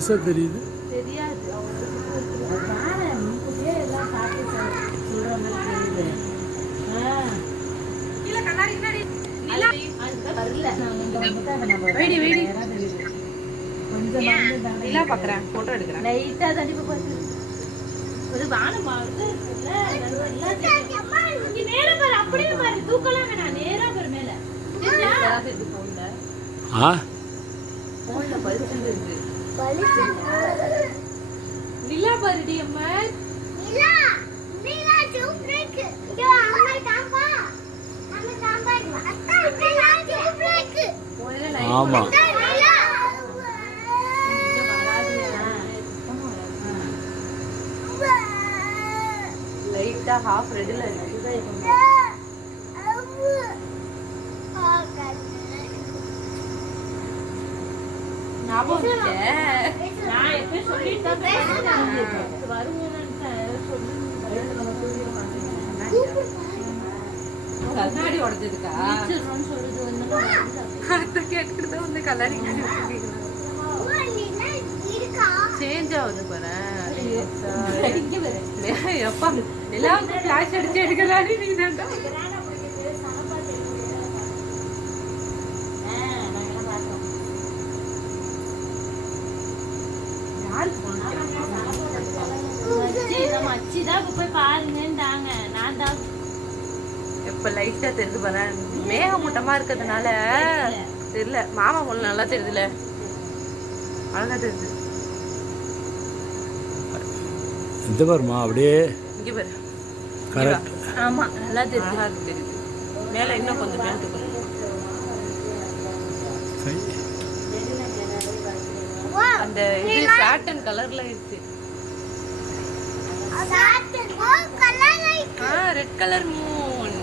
பெருசா தெரியுது. தெரியாது. நிலா பாருடி அம்மா. நிலா நிலா ஜூப்ரேக். இங்க அம்மா தாம்பா. அம்மா தாம்பா. அத்தா நிலா ஜூப்ரேக். ஆமா. இங்க வராதியா. லைட்டா ஹாஃப் ரெட்ல இருக்கு. ஞாபகம் இல்ல. நான் எப்பவே சொல்லிட்டு தான் வருவேன்னு கண்ணாடி உடைஞ்சதுக்கா அடுத்த கேட்கறத வந்து கண்ணாடி சேஞ்ச் ஆகுது பாரு. எப்பா எல்லாம் ஃபிளாஷ் அடிச்சு எடுக்கலான்னு நீ தான்டா. இப்ப லைட்டா தெரிஞ்சு பாரு. மேகமூட்டமா இருக்கிறதுனால தெரியல. மாமா பொண்ணு நல்லா தெரியுதுல, அழகா தெரியுது. இந்த பாருமா அப்படியே இங்க பாரு. கரெக்ட். ஆமா நல்லா தெரியுது. மேல இன்னும் கொஞ்சம் மேலத்துக்கு அந்த இது சாட்டன் கலர்ல இருக்கு. Red colour Moon.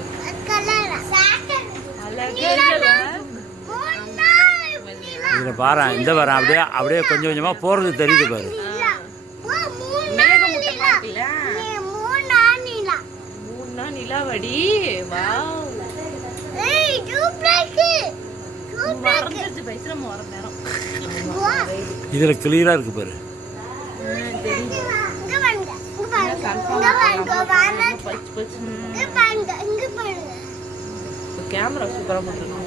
இதுல பாரு, இந்த பாரு அப்படியே அப்படியே கொஞ்சம் கொஞ்சமா போறது தெரியுது பாரு. மேகமூட்டமா இருக்குல்ல. மூணா நிலாவடி. வாவ். ஏய் ஜூப்ரேக். மறந்துச்சு பைசரம் வர நேரம். இதுல கிளியரா இருக்கு பாரு. கேமரா சூப்பரா போட்டுருக்காங்க.